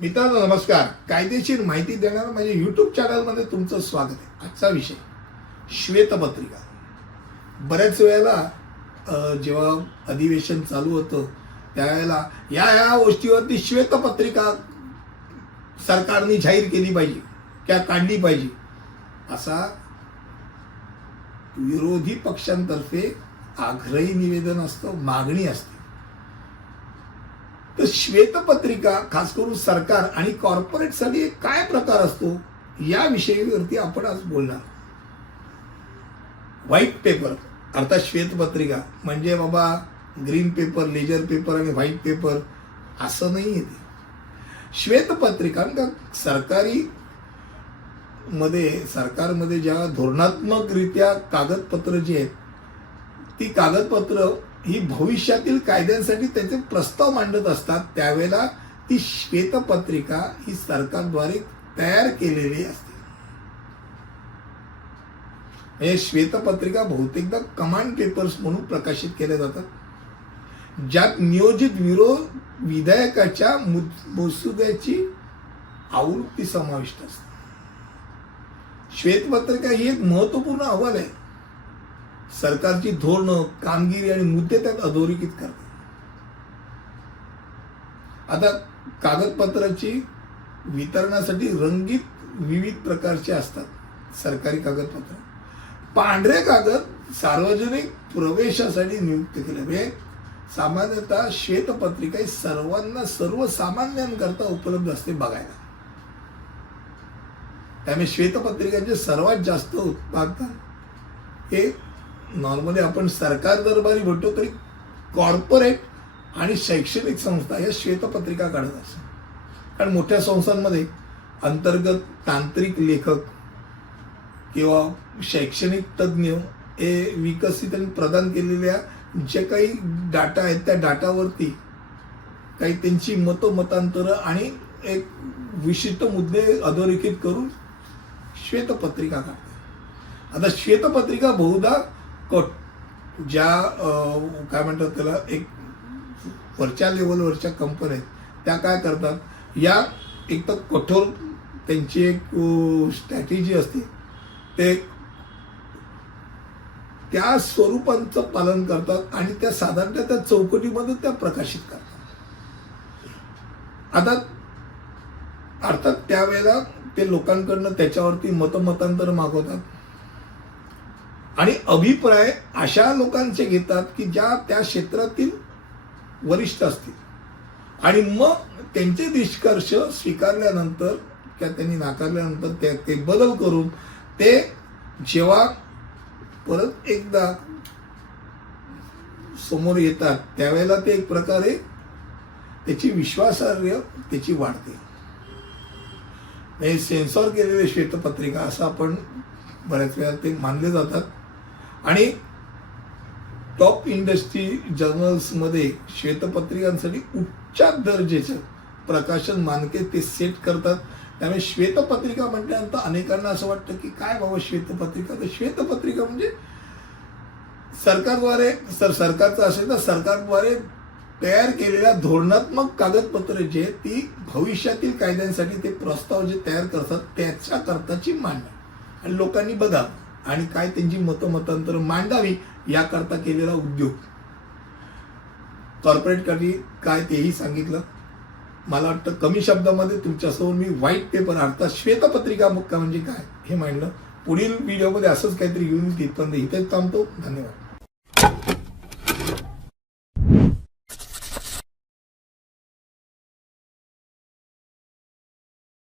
मित्रांनो नमस्कार. कायदेशीर माहिती देणाऱ्या माझ्या युट्यूब चॅनलमध्ये तुमचं स्वागत आहे. आजचा विषय श्वेतपत्रिका. बऱ्याच वेळेला जेव्हा अधिवेशन चालू होतं त्यावेळेला या या गोष्टीवरती श्वेतपत्रिका सरकारने जाहीर केली पाहिजे किंवा काढली पाहिजे. असा विरोधी पक्षांतर्फे आग्रही निवेदन असतं मागणी असते. तर श्वेतपत्रिका खास करून सरकार आणि कॉर्पोरेटसाठी काय प्रकार असतो याविषयीवरती आपण आज बोलणार व्हाईट पेपर अर्थात श्वेतपत्रिका म्हणजे बाबा ग्रीन पेपर लेजर पेपर आणि व्हाईट पेपर असं नाही आहे श्वेतपत्रिका का सरकारी मध्ये सरकारमध्ये ज्या धोरणात्मकरित्या कागदपत्र जी आहेत ती कागदपत्र ही भविष्यातील कायद्यांसाठी त्याचे प्रस्ताव मांडत असतात त्यावेळेला ती श्वेतपत्रिका ही सरकारद्वारे तयार केलेली असते. हे श्वेतपत्रिका बहुतेकदा कमांड पेपर्स म्हणून प्रकाशित केल्या जातात. ज्यात नियोजित विरोध विधेयकाच्या मुद- मसुद्याची आवृत्ती समाविष्ट असते. श्वेतपत्रिका ही एक महत्त्वपूर्ण अहवाल आहे. सरकारची धोरणं कामगिरी आणि मुद्दे त्यात अधोरेखित करतात. आता कागदपत्राची वितरणासाठी रंगीत विविध प्रकारचे असतात सरकारी कागदपत्र. पांढरे कागद सार्वजनिक प्रवेशासाठी नियुक्त केले. म्हणजे सामान्यतः श्वेतपत्रिका ही सर्वांना सर्वसामान्यांकरता उपलब्ध असते बघायला. त्यामुळे श्वेतपत्रिकांचे सर्वात जास्त उत्पादन हे नॉर्मली आपण सरकार दरबारी भेटतो तरी कॉर्पोरेट आणि शैक्षणिक संस्था या श्वेतपत्रिका काढत असतात. कारण मोठ्या संस्थांमध्ये अंतर्गत तांत्रिक लेखक किंवा शैक्षणिक तज्ज्ञ हे विकसित आणि प्रदान केलेल्या जे काही डाटा आहेत त्या डाटावरती काही त्यांची मतमतांतरं आणि एक विशिष्ट मुद्दे अधोरेखित करून श्वेतपत्रिका काढतात. आता श्वेतपत्रिका बहुधा कट ज्या काय म्हणतात त्याला एक वरच्या लेवलवरच्या कंपन्या आहेत त्या काय करतात? या एक तर कठोर त्यांची एक स्ट्रॅटेजी असते. ते त्या स्वरूपांचं पालन करतात आणि त्या साधारणतः त्या चौकटीमध्ये त्या प्रकाशित करतात. आता अर्थात त्यावेळेला ते लोकांकडनं त्याच्यावरती मतमतांतर मागवतात. आणि अभिप्राय अशा लोकांचे घेतात की ज्या त्या क्षेत्रातील वरिष्ठ असतील. आणि मग त्यांचे निष्कर्ष स्वीकारल्यानंतर किंवा त्यांनी नाकारल्यानंतर ते ते बदल करून ते जेव्हा परत एकदा समोर येतात त्यावेळेला ते एक प्रकारे त्याची विश्वासार्ह त्याची वाढते. हे सेन्सॉर केलेले श्वेतपत्रिका असं आपण बऱ्याच वेळा ते मानले जातात. आणि टॉप इंडस्ट्री जर्नल्समध्ये श्वेतपत्रिकांसाठी उच्च दर्जेचं प्रकाशन मानके ते सेट करतात. त्यामुळे श्वेतपत्रिका म्हटल्यानंतर अनेकांना असं वाटतं की काय बाबा श्वेतपत्रिका? तर श्वेतपत्रिका म्हणजे सरकारद्वारे सर सरकारचं असेल तर सरकारद्वारे तयार केलेल्या धोरणात्मक कागदपत्र जे ती भविष्यातील कायद्यांसाठी ते प्रस्ताव जे तयार करतात त्याच्या करताची मांडणी. आणि लोकांनी बघा आणि काय त्यांची मतमतांतर मांडावी याकरता केलेला उद्योग. कॉर्पोरेटसाठी काय तेही सांगितलं? मला वाटतं कमी शब्दामध्ये तुमच्यासमोर मी व्हाईट पेपर अर्थात श्वेतपत्रिका मुक्का म्हणजे काय हे मांडलं. पुढील व्हिडिओमध्ये असंच काहीतरी घेऊन तिथपर्यंत इथेच थांबतो. धन्यवाद.